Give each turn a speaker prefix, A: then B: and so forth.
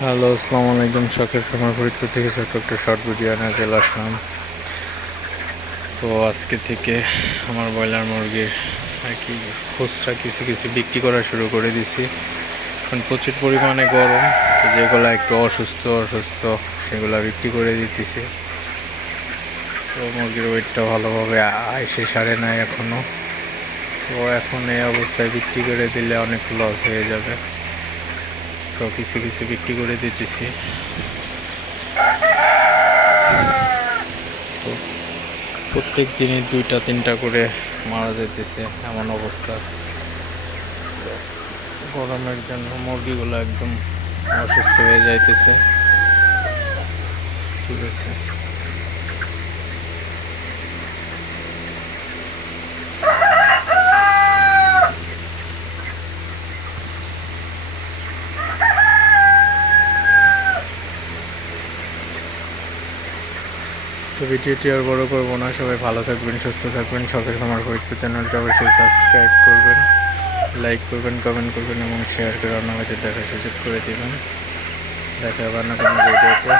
A: Hello, আসসালামু আলাইকুম। শখের খামার ফরিদপুর থেকে ছোট্ট একটা শর্ট ভিডিও নিয়ে চলে আসলাম। তো আজকে থেকে আমার ব্রয়লার মুরগির আর কি খুচরা কিছু কিছু বিক্রি করা শুরু করে দিছি। এখন প্রচুর পরিমাণে গরম যেগুলো একটু অসুস্থ অসুস্থ, সেগুলো বিক্রি করে দিতেছি। তো মুরগির ওয়েটটা ভালোভাবে আইসে সারে নাই এখনও তো এখন এই অবস্থায় বিক্রি করে দিলে অনেক লস হয়ে যাবে। তো কিছু কিছু বিক্রি করে দিতেছি। তো প্রত্যেক দিনই দুইটা, তিনটা করে মারা যেতেছে এমন অবস্থা। গরমের জন্য মুরগিগুলো একদম অসুস্থ হয়ে যাইতেছে। ঠিক আছে। তো ভিডিওটি আর বড় করব না। সবাই ভালো থাকবেন, সুস্থ থাকবেন। শখের আমার ফরিদপুর চ্যানেলটা অবশ্যই সাবস্ক্রাইব করবেন লাইক করবেন কমেন্ট করবেন এবং শেয়ার করে অন্যদের দেখা সুযোগ করে দেবেন। দেখা হবে কোনো ভিডিওতে।